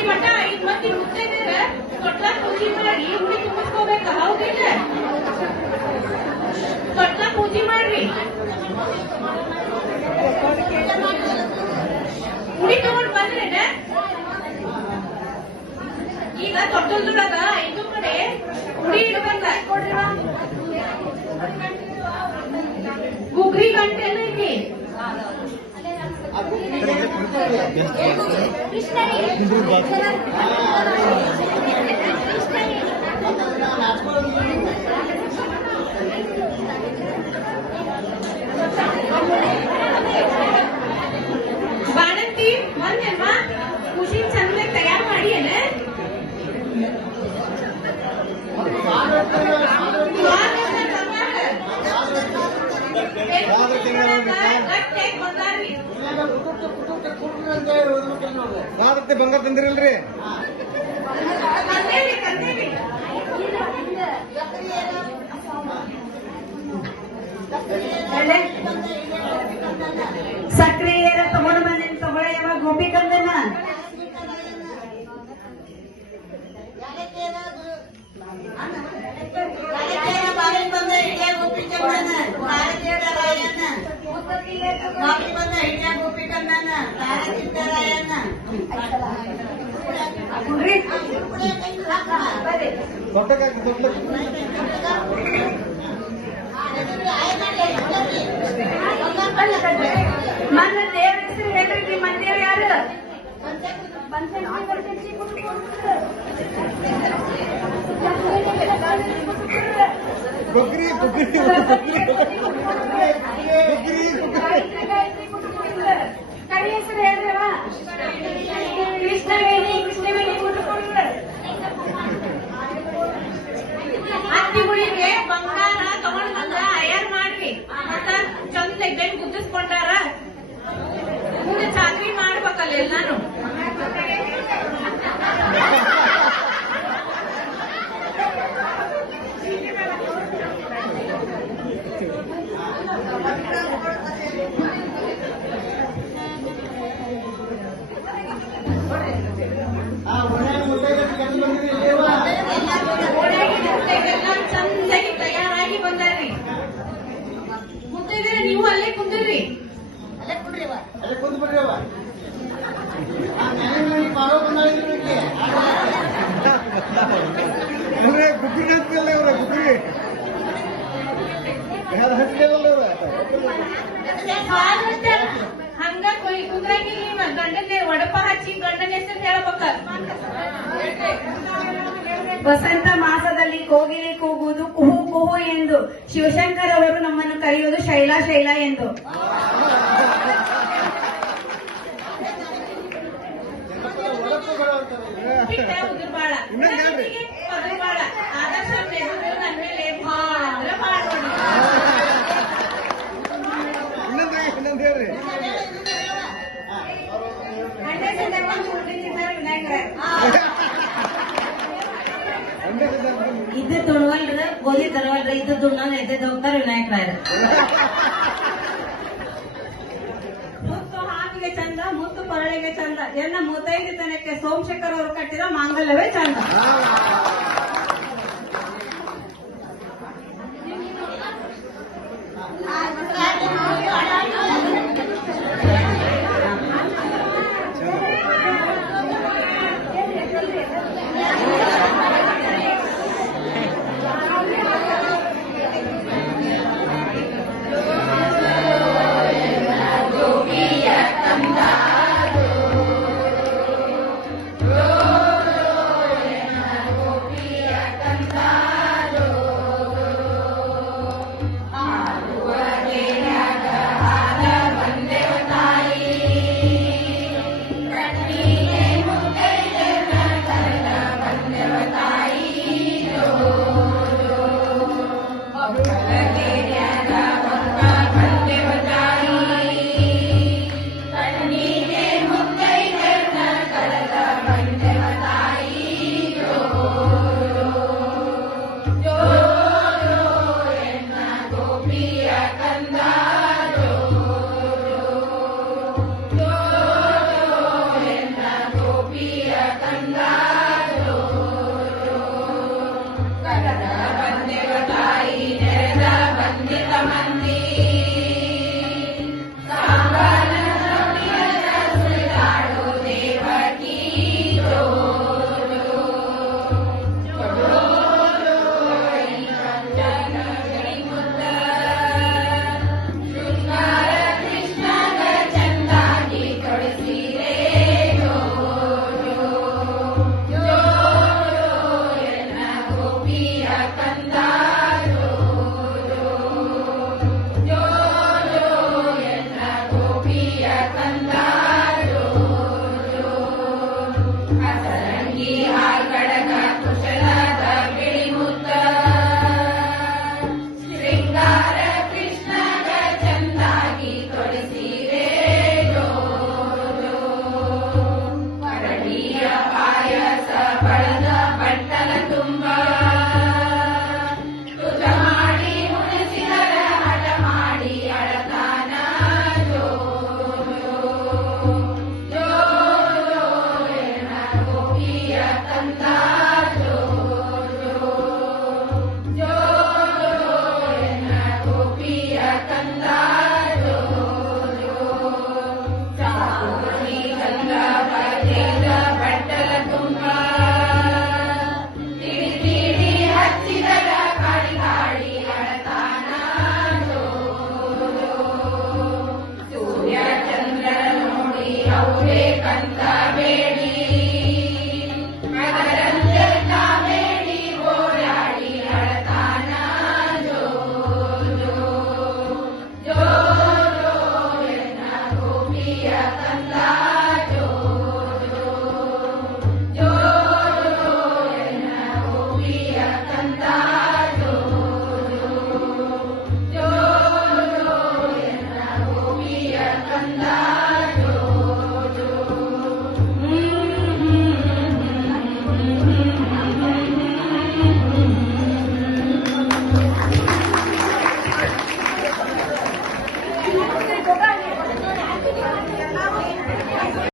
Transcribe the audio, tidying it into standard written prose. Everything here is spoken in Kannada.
ಇಲ್ಲಿ ಮಠ 5 ಮಂದಿ ಮುತ್ತೈದೆಯರ ತೊಟ್ಲ ಪೂಜೆ ಮಾಡಿ ಉಡಿ ತುಂಬಿಸ್ಕೋಬೇಕ, ಹೌದಿಲ್ಲ? ತೊಟ್ಲ ಪೂಜೆ ಮಾಡ್ರಿ, ಉಡಿ ತಗೊಂಡ್ ಬಂದ್ರೇನ? ಈಗ ತೊಟ್ಟಲ್ದೊಳಗ 5 ಕಡೆ ಉಡಿ ಇಡ್ಬೇಕ. ಗುಗ್ರಿ ಗಂಟೆ ಐತಿ, ಬಾಣಂತಿ ಒಂದೇಮ್ಮ ಖುಷಿ ಚಂದ ತಯಾರು ಮಾಡಿ ಏನ ಬಂಗಾರ ತಂದಿರಲ್ರಿ? ಸಕ್ರೆ ತಗೊಂಡು ಬಂದೇನು ತಗೊಳ್ಳಿ. ಯಾವಾಗ ಗೋಪಿ ಕಂದನ ಮನ್ನ ದೇವ್ರ ಹೆಸರು ಹೇಳ್ರಿ. ನಿಮ್ಮ ಮಂದಿರ ಯಾರು? ಕರಿ ಹೆಸರು ಹೇಳ್ರವ. ಕೃಷ್ಣವೇಣಿ ಅತ್ತಿಗಳಿಗೆ ಬಂಗಾರ ತಗೊಂಡ್ ಬಂದ ಅಯ್ಯಾರ್ ಮಾಡ್ರಿ. ಮತ್ತ ಚಂದ ಬೆನ್ ಗುದ್ದಿಸ್ಕೊಂಡಾರ, ಮುಂದೆ ಚಾಕ್ರಿ ಮಾಡ್ಬೇಕಲ್ಲ ಎಲ್ಲಾನು. ಚಂದಾಗಿ ತಯಾರಾಗಿ ಬಂದಾರ್ರಿ. ಮುತ್ತೈದೆರ ನೀವು ಅಲ್ಲೇ ಕುಂದ್ರಿ. ಗುಗ್ರಿ ಹಚ್ಚಿಲ್ಲ ಅವ್ರ ಗುಗ್ರಿ ಹಂಗ ಕುಂದ್ರಂಗಿಲ್ಲ. ಗಂಡನ ಒಡಪ ಹಚ್ಚಿ ಗಂಡನ ಹೆಸರು ಹೇಳ್ಬೇಕ. ವಸಂತ ಮಾಸದಲ್ಲಿ ಕೋಗಿಲೆ ಕೂಗುವುದು ಕುಹು ಕುಹು ಎಂದು. ಶಿವಶಂಕರ್ ಅವರು ನಮ್ಮನ್ನು ಕರೆಯುವುದು ಶೈಲಾ ಶೈಲಾ ಎಂದು. ಉದುರ್ಬಾಳ ಪದುರ್ಬಾಳ ಆದರ್ಶ ನನ್ನ ಮೇಲೆ ಭಾಳ ಅಂದ್ರೆ ಭಾಳ ಇನ್ನೊಂದು ಹೇಳ್ರಿ. ಅಣ್ಣ ಚಂದ ಉಳ್ದಿದ್ದಾರೆ ವಿನಾಯಕರ. ಇದು ತುಳುವಲ್ರ ಗೋಧಿ ತರವಲ್ರ, ಇದು ದುಣ್ಣ ಎದ್ದೆ ಹೋಗ್ತಾರೆ ವಿನಾಯಕರಾಯರು. ಮುತ್ತು ಹಾವಿಗೆ ಚಂದ, ಮುತ್ತು ಪರಳಿಗೆ ಚಂದ. ಎನ್ನ ಮುತ್ತೈದು ತನಕ್ಕೆ ಸೋಮಶೇಖರ್ ಅವರು ಕಟ್ಟಿದ ಮಾಂಗಲ್ಯವೇ ಚಂದ. ಕಂದ